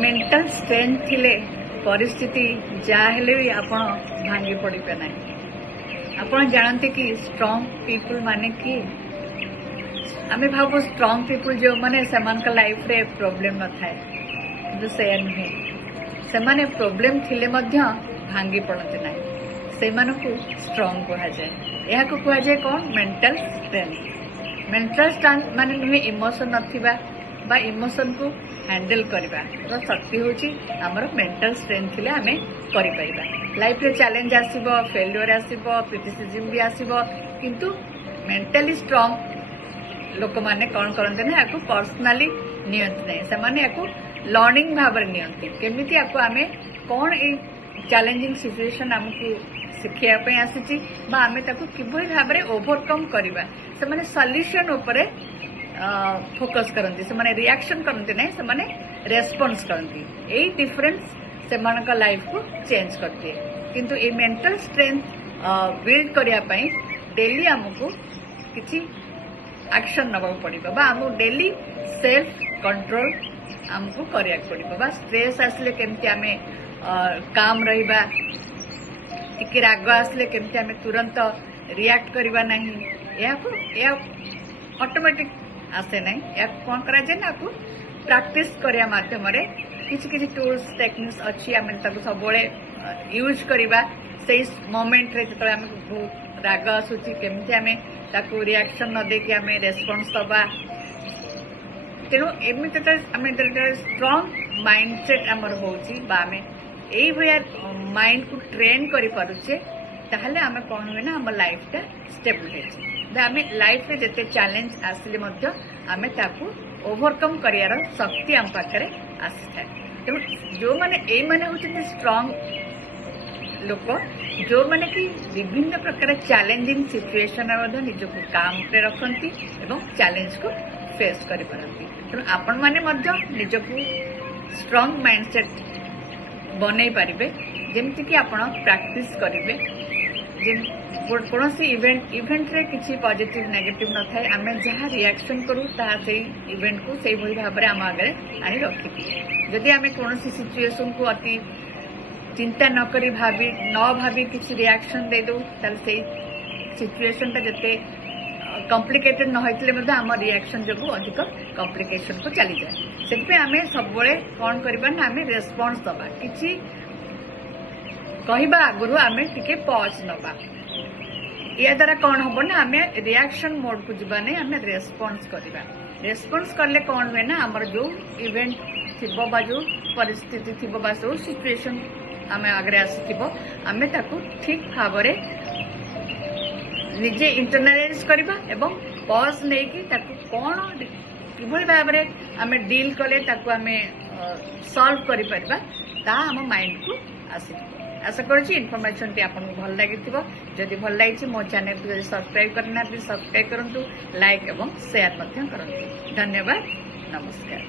Mental strength थिले परिस्थिति जाहेले भी आपण भांगी पड़े ना। आपण जानते कि स्ट्रांग पीपुल माने कि आमे भाबो स्ट्रांग पीपुल जो माने समान का लाइफ रे प्रॉब्लम न थाए जो से नुहे से माने प्रॉब्लम थिले मध्य भांगी पड़ते ना से माने को स्ट्रांग कहा जाए। यह को कहा जाए कौन मेंटल स्ट्रेंथ। मेंटल स्ट्रेंथ माने नुहे इमोशन नथिबा बा इमोशन को हैंडल करबा शक्ति होची हमर मेंटल स्ट्रेंथ थिले हमें करि परिबा। लाइफ रे चैलेंज आसीबो फेल्योर आसीबो क्रिटिसिज्म भी आसीबो किंतु मेंटली स्ट्रांग लोक माने कोन करनते ना याको पर्सनली नियंत्रण नै से माने याको लर्निंग भाबर नियंती केमिति याको हमें कोन ए चैलेंजिंग सिचुएशन हमकु शिखिया पे आसीची बा हमें ताको किबोई भाबरे ओवरकम करबा से माने सॉल्यूशन ऊपर फोकस करती से माने रिएक्शन करती नहीं से माने रेस्पॉन्स करती यही डिफरेंस से मन का लाइफ को चेंज करती है। किंतु ये मेंटल स्ट्रेंथ बिल्ड करिया पई डेली हमको किसी एक्शन नबा पड़िबा बा हमको डेली सेल्फ कंट्रोल हमको करिया पड़िबा बा स्ट्रेस आसले केमति हमें काम रहिबा टिके राग आसले केमति हमें तुरंत रिएक्ट करबा नहीं या ऑटोमेटिक आसे नहीं या कौन करा जाए ना प्रैक्टिस करिया माध्यम रे किसी किसी टूल्स टेक्निक्स अच्छी आम सब यूज करवा से मोमेंट रे जो आम बहुत राग आसूची केमती आम रिएक्शन न देकी आम रेस्पॉन्स दबा तेणु एमती आम स्ट्रांग माइंडसेट आमर होची बा आम यही भाया माइंड को ट्रेन करि पारुछे ताहले आम कौन हुए ना आम लाइफ टा स्टेबल है आम लाइफ रे जिते चैलेंज आसिले आम ओवरकम कर शक्ति आम पाखे आसी था। तेणु जो मैंने होते स्ट्रांग लोक जो मैंने कि विभिन्न प्रकार चैलेंजिंग सिचुएशन निजक काम पे रखती एवं चैलेंज को फेस कर पारती। तेणु आपण मैंने निजक स्ट्रांग माइंडसेट बन पारे जमती कि आप प्रैक्टिस करेंगे कौन सी इवेंट रे किसी पॉजिटिव नेगेटिव न थाए आम जहाँ रिएक्शन करूँ से इवेंट को से भाव में आम आगे आनी रखी जदि आम कौन सिचुएशन को अति चिंता न करी भावी किसी रिएक्शन दे दो से सिचुएशन टा जते कॉम्प्लिकेटेड न होते आम रिएक्शन जो अधिक कॉम्प्लिकेशन को चली जाए से आम सब कौन करबा ना आम रेस्पॉन्स दबा किसी कहवा आगुरी आम टिके पॉज नबा या द्वारा कौन हम ना आम रिएक्शन मोड को जीवा नहीं आम रेस्पॉन्स करवा रेस्पॉन्स करले कौन हुए ना आमर जो इवेंट थी जो परिस्थिति थी जो सिचुएशन आम आगे आसीथिबो आम ठीक भाव निजे इंटरनालाइज करवा एवं पॉज नहीं कौन किभली भाव में आम डील कले आम सॉल्व कर आम माइंड को आसी। आशा करुँच इनफर्मेशन टी आपको भल लगी जदि भल लगी मो चैनल को सब्सक्राइब करना सब्सक्राइब करूँ लाइक एवं शेयर करूँ। धन्यवाद नमस्कार।